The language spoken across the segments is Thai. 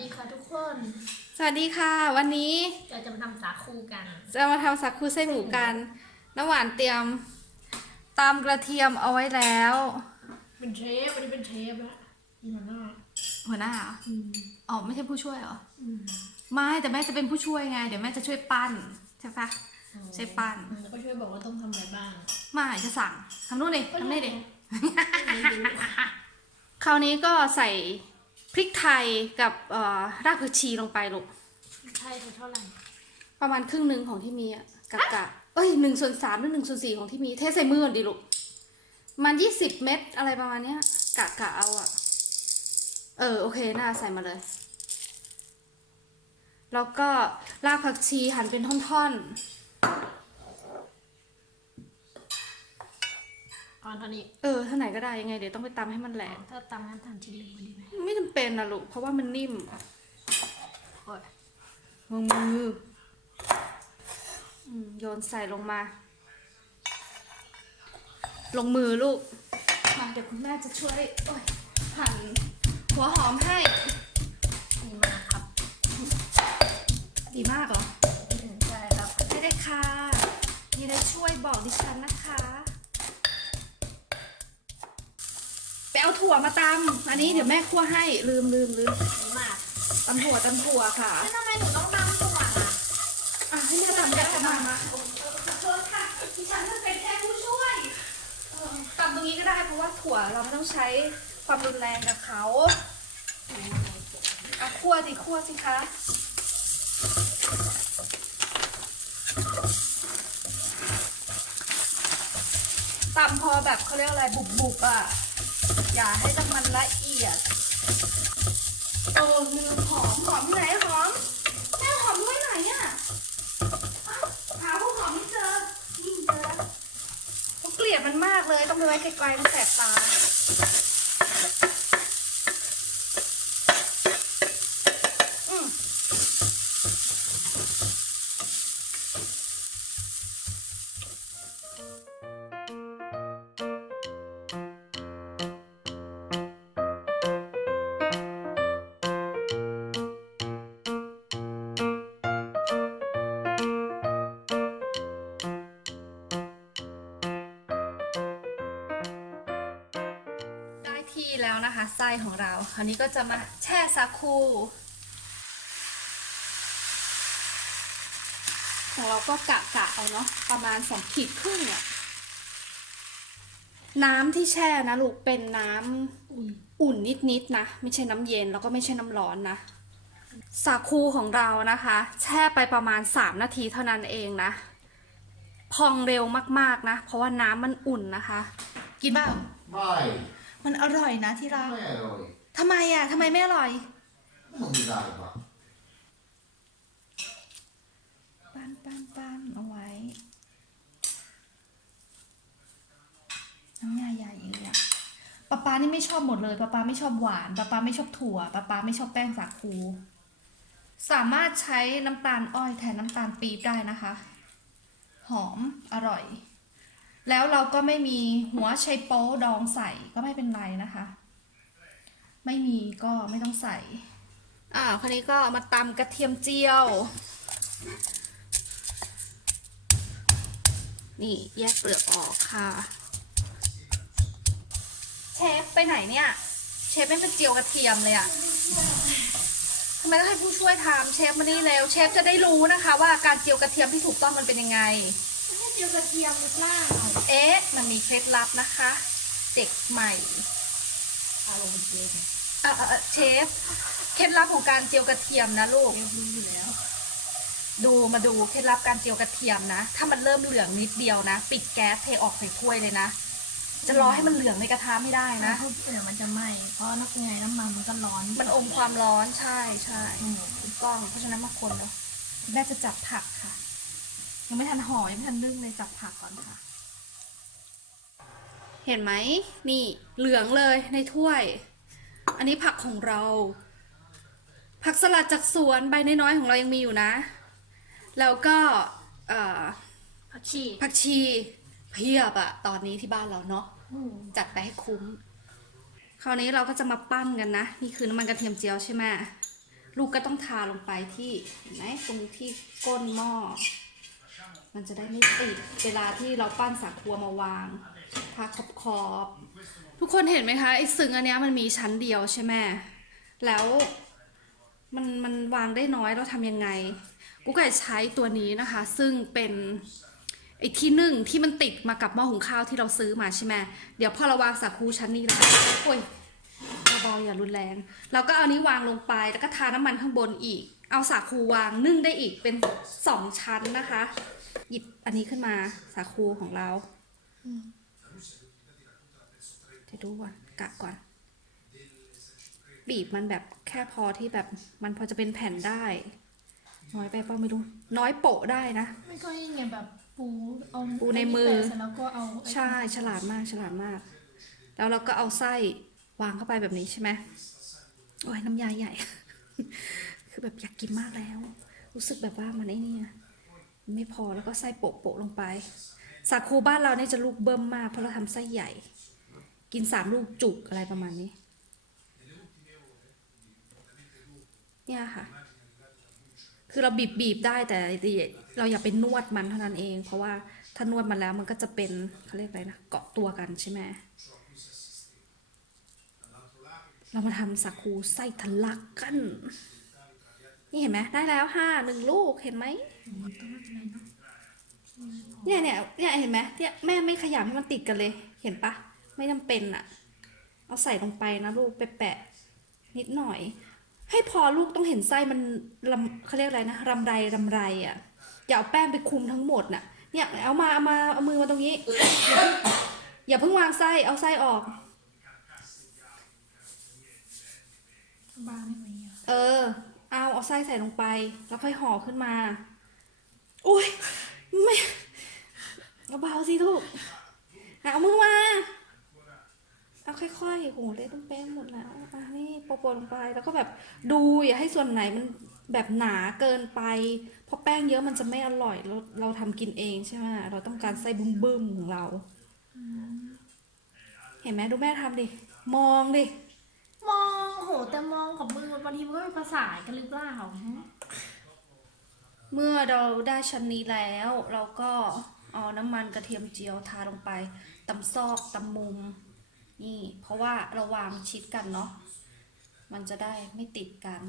ดีค่ะทุกคน สวัสดีค่ะ วันนี้เราจะมาทำสาคูกัน จะมาทำสักคูไส้หมูกันน้ำหวานเตรียมตามกระเทียมเอาไว้แล้ว เป็นเชฟวันนี้เป็นเชฟแล้วมีหัวหน้าหัวหน้าเหรออืมอ๋อไม่ใช่ผู้ช่วยเหรออืมไม่แต่แม่จะเป็นผู้ช่วยไง เดี๋ยวแม่จะช่วยปั้นใช่ปะใช่ปั้น แล้วก็ช่วยบอกว่าต้องทำอะไรบ้างไม่จะสั่งทำนู่นดิทำนี่ดิไม่รู้คราวนี้ก็ใส่ พริกไทยกับเอ่อรากผักชีลงไปลูกใช่เท่าไหร่ ประมาณครึ่งหนึ่งของที่มีอะกะกะเอ้ยหนึ่งส่วนสามหรือหนึ่งส่วนสี่ของที่มีเทใส่มือก่อนดิลูกมันยี่สิบเม็ดอะไรประมาณเนี้ยกะกะเอาอะเออโอเคน่าใส่มาเลย แล้วก็รากผักชีหั่นเป็นท่อนต อนเท่านี้ๆเออเท่าไหนก็ได้ยังไงเดี๋ยวต้องไปตำให้มันแหลกถ้าตำน้ำตาลชิ้นเล็กมาดีไหมไม่จำเป็นนะลูกเพราะว่ามันนิ่มโอ้ยลงมืออืมโยนใส่ลงมา ลงมือลูกมาเดี๋ยวคุณแม่จะช่วยโอ้ยหั่นหัวหอมให้ ดีมากครับ ดีมากเหรออืมใช่ครับได้เลยค่ะมีอะไรช่วยบอกดิฉันนะคะ ไป เอาถั่วมาตำอันนี้เดี๋ยวแม่คั่วให้ลืมลืมลืมดีมากตำถั่วตำถั่วค่ะแล้วทำไมหนูต้องตำตัวล่ะอะให้แม่ตำได้มามาขอโทษค่ะดิฉันเป็นแค่ผู้ช่วยเออตำตรงนี้ก็ได้เพราะว่าถั่วเราไม่ต้องใช้ความรุนแรงกับเขาอะคั่วสิคั่วสิคะตำพอแบบเขาเรียกอะไรบุบบุบๆอะ อย่าให้ต้ำมันละเอียดโอ้ลืมหอมหอมที่ไหนหอมแม่หอมไว้ไหนอะหาพวกหอมไม่เจอนี่เจอแล้วเขาเกลียดมันมากเลยต้องไปไว้ไกลๆมันแสบตา นะคะไส้ของเราคราวนี้ก็จะมาแช่สาคูของเราก็กะกะเอาเนาะประมาณสองขีดครึ่งเนี่ยน้ำที่แช่นะลูกเป็นน้ำอุ่นนิดๆนะ ไม่ใช่น้ำเย็นแล้วก็ไม่ใช่น้ำร้อนนะสาคูของเรานะคะ แช่ไปประมาณ 3 นาทีเท่านั้นเองนะพองเร็วมากๆนะ เพราะว่าน้ำมันอุ่นนะคะ กินเปล่าไม่ มันอร่อยนะที่รักไม่อร่อยทำไมอะทำไมไม่อร่อยมันไม่ได้ปะปั้นปั้นปั้นเอาไว้น้ำยาใหญ่เลยอะป๊าป๊านี่ไม่ชอบหมดเลยป๊าป๊าไม่ชอบหวานป๊าป๊าไม่ชอบถั่วป๊าป๊าไม่ชอบแป้งสาคู สามารถใช้น้ำตาลอ้อยแทนน้ำตาลปี๊บได้นะคะ หอมอร่อย แล้วเราก็ไม่มีหัวไชโป๊ดองใส่ก็ไม่เป็นไรนะคะ ไม่มีก็ไม่ต้องใส่อ่าคราวนี้ก็มาตำกระเทียมเจียว นี่แยกเปลือกออกค่ะ เชฟไปไหนเนี่ย เชฟไม่เป็นเจียวกระเทียมเลยอะทำไมต้องให้ผู้ช่วยทำเชฟมานี่เร็วเชฟจะได้รู้นะคะ ว่าการเจียวกระเทียมที่ถูกต้องมันเป็นยังไง เจียวกระเทียมหรือเปล่าเอ๊ะ มันมีเคล็ดลับนะคะ เด็กใหม่เอาลงไปเจียวเนี่ยเอ่อเอ่อเอ่อเชฟ เคล็ดลับของการเจียวกระเทียมนะลูกเชฟรู้อยู่แล้ว ดูมาดูเคล็ดลับการเจียวกระเทียมนะ ถ้ามันเริ่มเหลืองนิดเดียวนะ ปิดแก๊สเทออกใส่ถ้วยเลยนะ จะรอให้มันเหลืองในกระทะไม่ได้นะ นะเพราะเดี๋ยวมันจะไหม้เพราะนักไงน้ำมันมันก็ร้อนมันอมความร้อนใช่ใช่อืมถูกต้องเพราะฉะนั้นมาคนเนาะแม่จะจับผักค่ะ ยังไม่ทันห่อยังไม่ทันนึ่งเลยจับผักก่อนค่ะ เห็นไหมนี่เหลืองเลยในถ้วย อันนี้ผักของเรา ผักสลัดจากสวนใบน้อยๆของเรายังมีอยู่นะ แล้วก็เอ่อผักชีผักชีเพียบอะตอนนี้ที่บ้านเราเนาะอืมจัดไปให้คุ้ม คราวนี้เราก็จะมาปั้นกันนะ นี่คือน้ำมันกระเทียมเจียวใช่ไหมลูกก็ต้องทาลงไปที่เห็นไหมตรงที่ก้นหม้อ มันจะได้ไม่ติดเวลาที่เราปั้นสาคูมาวางทาขอบขอบๆทุกคนเห็นไหมคะไอ้ซึ้งอันเนี้ยมันมีชั้นเดียวใช่ไหมแล้วมันมันวางได้น้อยเราทำยังไง กูก็จะใช้ตัวนี้นะคะ ซึ่งเป็นไอ้ที่นึ่งที่มันติดมากับหม้อหุงข้าวที่เราซื้อมาใช่ไหมเดี๋ยวพอเราวางสาคูชั้นนี้แล้วโอ้ยเบาๆอย่ารุนแรง เราก็เอานี้วางลงไปแล้วก็ทาน้ำมันข้างบนอีก เอาสาคูวางนึ่งได้อีกเป็นสองชั้นนะคะ หยิบอันนี้ขึ้นมาสาคูของเราเดี๋ยวดูก่อนกะก่อน บีบมันแบบแค่พอที่แบบมันพอจะเป็นแผ่นได้ น้อยไปเปล่าไม่รู้ น้อยโปะได้นะ ไม่ก็ยังไงแบบปูเอาปูในมือแปะเสร็จแล้วก็เอาไอ้ใช่ฉลาดมากฉลาดมาก แล้วเราก็เอาไส้วางเข้าไปแบบนี้ใช่ไหมโอ้ยน้ำยาใหญ่ คือแบบอยากกินมากแล้ว รู้สึกแบบว่ามันไอ้นี่อะไม่พอแล้วก็ไส้โปะโปะลงไป สาคูบ้านเราเนี่ยจะลูกเบิ่มมากเพราะเราทำไส้ใหญ่ กินสามลูกจุกอะไรประมาณนี้ เนี่ยค่ะ คือเราบีบบีบได้แต่เราอย่าไปนวดมันเท่านั้นเอง เพราะว่าถ้านวดมันแล้วมันก็จะเป็นเขาเรียกอะไรนะเกาะตัวกันใช่ไหมเรามาทำสาคูไส้ทะลักกัน นี่เห็นไหมได้แล้วห้าหนึ่งลูกเห็นไหมเนี่ยเนี่ยเนี่ยเห็นไหมเนี่ยแม่ไม่ขยำให้มันติดกันเลย เห็นปะไม่จำเป็นอะเอาใส่ลงไปนะลูกแปะๆนิดหน่อย ให้พอลูกต้องเห็นไส้มันลำเขาเรียกอะไรนะรำไรรำไรอะอย่าเอาแป้งไปคลุมทั้งหมดน่ะ เนี่ยเอามาเอามาเอามือมาตรงนี้ อย่าเพิ่งวางไส้เอาไส้ออกบ้านไม่ไหวอะเออ เอาเอาไส้ใส่ลงไป แล้วค่อยห่อขึ้นมาอุ้ยไม่เบาสิลูกเอามือมาเอาค่อยๆโหเละต้องแป้งหมดแล้วอะนี่โปะๆลงไปแล้วก็แบบดูอย่าให้ส่วนไหนมันแบบหนาเกินไป เพราะแป้งเยอะมันจะไม่อร่อยเราเราทำกินเองใช่ไหมเราต้องการไส้บึ้มๆของเรา เห็นไหมดูแม่ทำดิ มองดิ แต่มองกับมือบางทีมันก็ไม่ประสานกันหรือเปล่าเมื่อเราได้ชั้นนี้แล้ว เราก็เอาน้ำมันกระเทียมเจียวทาลงไปตำซอกตำมุม นี่ เพราะว่าเราวางชิดกันเนาะมันจะได้ไม่ติดกัน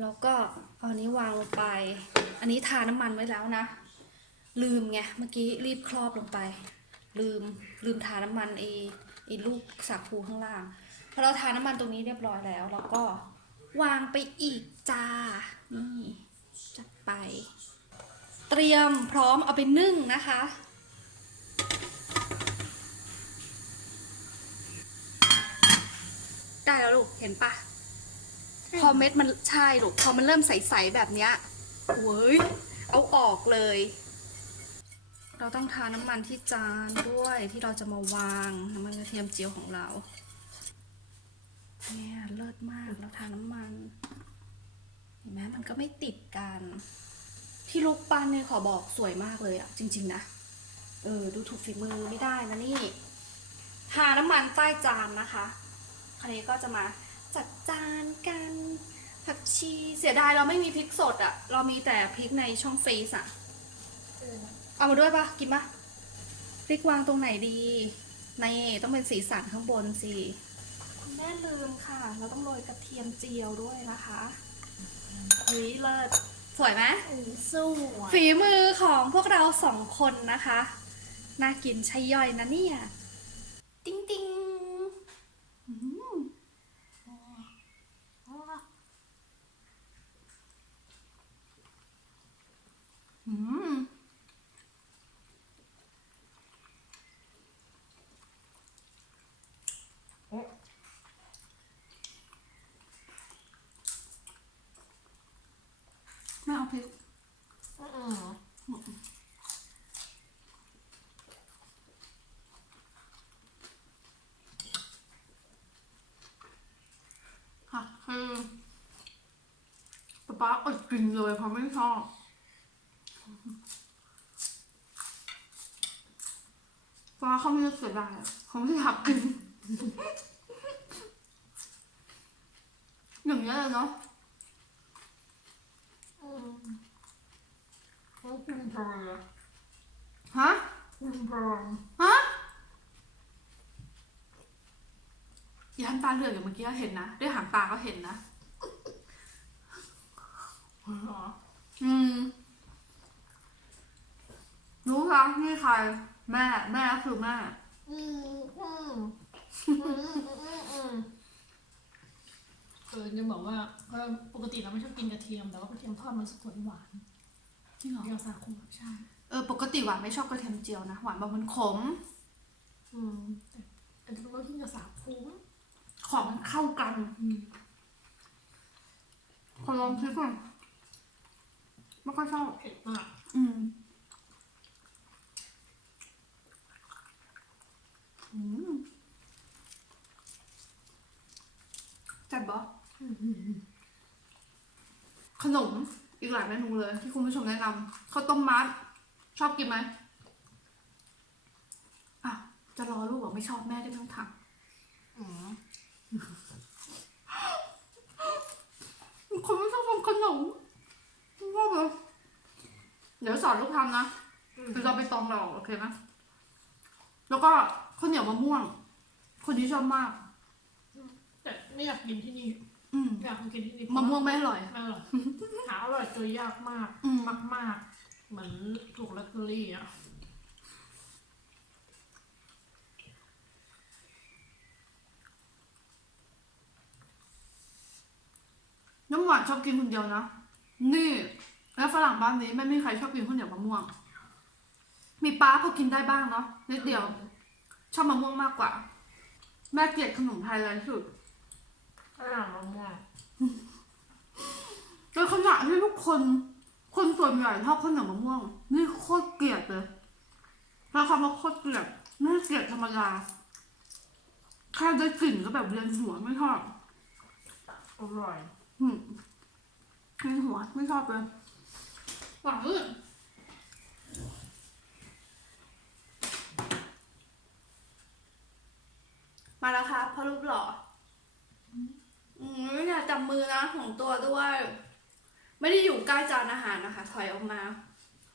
แล้วก็เอาอันนี้วางลงไป อันนี้ทาน้ำมันไว้แล้วนะ ลืมไงเมื่อกี้รีบครอบลงไป ลืมลืมทาน้ำมันไอ้ไอ้ลูกสาคูข้างล่าง อเราทาน้ำมันตรงนี้เรียบร้อยแล้วแล้วก็วางไปอีกจ้า นี่จัดไป เตรียมพร้อมเอาไปนึ่งนะคะ ได้แล้วลูก เห็นปะพอเม็ดมันใช่ลูก พอมันเริ่มใส ๆ แบบเนี้ยเว้ย เอาออกเลย เราต้องทาน้ำมันที่จานด้วยที่เราจะมาวางน้ำมันกระเทียมเจียวของเรา เนี่ยเลิศมากเราทาน้ำมัน เห็นไหมมันก็ไม่ติดกัน ที่ลูกปั้นเนี่ยขอบอกสวยมากเลยอะจริง ๆ นะ เออ ดูถูกฝีมือไม่ได้นะนี่ ทาน้ำมันใต้จานนะคะคราวนี้ก็จะมาจัดจานกันผักชีเสียดายเราไม่มีพริกสดอะเรามีแต่พริกในช่องฟรีซอะเอะเอามาด้วยปะกินปะพริกวางตรงไหนดี ในต้องเป็นสีสันข้างบนสิ คุณแม่ลืมค่ะ เราต้องโรยกระเทียมเจียวด้วยนะคะเฮ้ยเลิศสวยไหมเออสู้อะฝีมือของพวกเราสองคนนะคะ น่ากินใช่ย่อยนะเนี่ยติ๊งติ๊งอืมอืม พริกอืมค่ะคือป๊าป๊าอดกินเลยเพราะไม่ชอบป๊าเขาไม่ได้เสียดายเขาไม่อยากกินอย่างเงี้เลยเนาะ อืม เขากินพลอยฮะกินพลอยฮะอย่าทำตาเหลือกอย่างเมื่อกี้เห็นนะด้วยหางตาก็เห็นนะเหรออืม รู้ค่ะนี่ใคร แม่ แม่ก็คือแม่อืมอืมอืมอืมอืมอืมเออจะบอกว่าก็ปกติเราไม่ชอบกินกระเทียม แต่ว่ากระเทียมทอดมันรู้สึกหวาน จริงเหรอเดียวสาคูใช่ เออปกติหวานไม่ชอบกระเทียมเจียวนะ หวานแบบมันขม อืมแต่อันนี้เรากินกับสาคูของมันเข้ากันอืมคนลองคิดก่อนไม่ค่อยชอบ เผ็ดมากอืม อืมจัดบออืมอืมอืมขนม อีกหลายเมนูเลยที่คุณผู้ชมแนะนำข้าวต้มมัดชอบกินไหมอะจะรอลูกบอกไม่ชอบแม่ได้ทั้งถังอืมคนไม่ชอบทำขนมชอบเลยเดี๋ยวสอนลูกทำนะคือเราไปตองเราโอเคไหมแล้วก็ข้าวเหนียวมะม่วง คนนี้ชอบมาก แต่ไม่อยากกินที่นี่ อืม อยากกินที่นี่มะม่วงไม่อร่อยไม่อร่อยหาอร่อยตัวยากมาก อืม มากมากๆเหมือนถูกลอตเตอรี่อะน้ำหวานชอบกินคนเดียวนะ นี่ แล้วฝรั่งบ้านนี้ไม่มีใครชอบกินข้าวเหนียวมะม่วง มีป้าพอกินได้บ้างเนาะนิดเดียว ชอบมะม่วงมากกว่า แม่เกลียดขนมไทยอะไรที่สุด ฝรั่งมะม่วงโดยขณะที่ทุกคน คนส่วนใหญ่ชอบข้าวเหนียวมะม่วง นี่โคตรเกลียดเลยแล้วคำว่าโคตรเกลียดไม่ได้เกลียดธรรมดาแค่ได้กลิ่นก็แบบเวียนหัวไม่ชอบอร่อย อืมเวียนหัวไม่ชอบเลยหวานเลยมาแล้วค่ะพ่อรูปหล่อ อืมไม่อยากจับมือนะของตัวด้วย ไม่ได้อยู่ใกล้จานอาหารนะคะ ถอยออกมา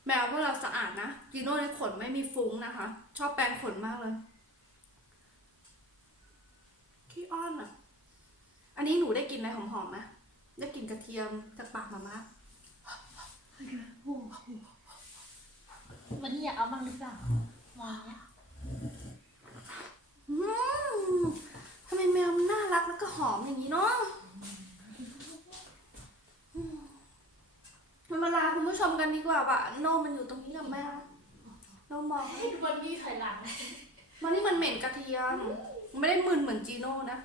แมวพวกเราสะอาดนะจีโน่ในขนไม่มีฟุ้งนะคะ ชอบแปรงขนมากเลย ขี้อ้อนอะ อันนี้หนูได้กินอะไรหอมๆไหมได้กลินกระเทียมจากปากมาม่าวันนี้อยากเอาบ้างหรือเปล่ามองเนี้ย อืมทำไมแมวมันน่ารักแล้วก็หอมอย่างนี้เนาะอืมเรามาลาคุณผู้ชมกันดีกว่าว่ะโนมันอยู่ตรงนี้กับแม่โนมองวันนี้ถอยหลังมันนี่มันเหม็นกระเทียมไม่ได้มึนเหมือนจีโน่นะ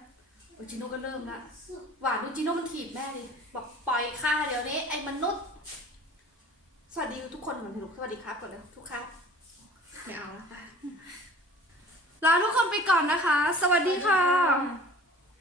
โอ้ยจีโน่ก็เริ่มละหวานดูจีโน่มันถีบแม่ดิบอกปล่อยข้าเดี๋ยวนี้ ไอ้มนุษย์ สวัสดีทุกคนเหมือนลูกสวัสดีครับก่อนเลยทุกครับ ไม่เอาละ ลาทุกคนไปก่อนนะคะ สวัสดีค่ะ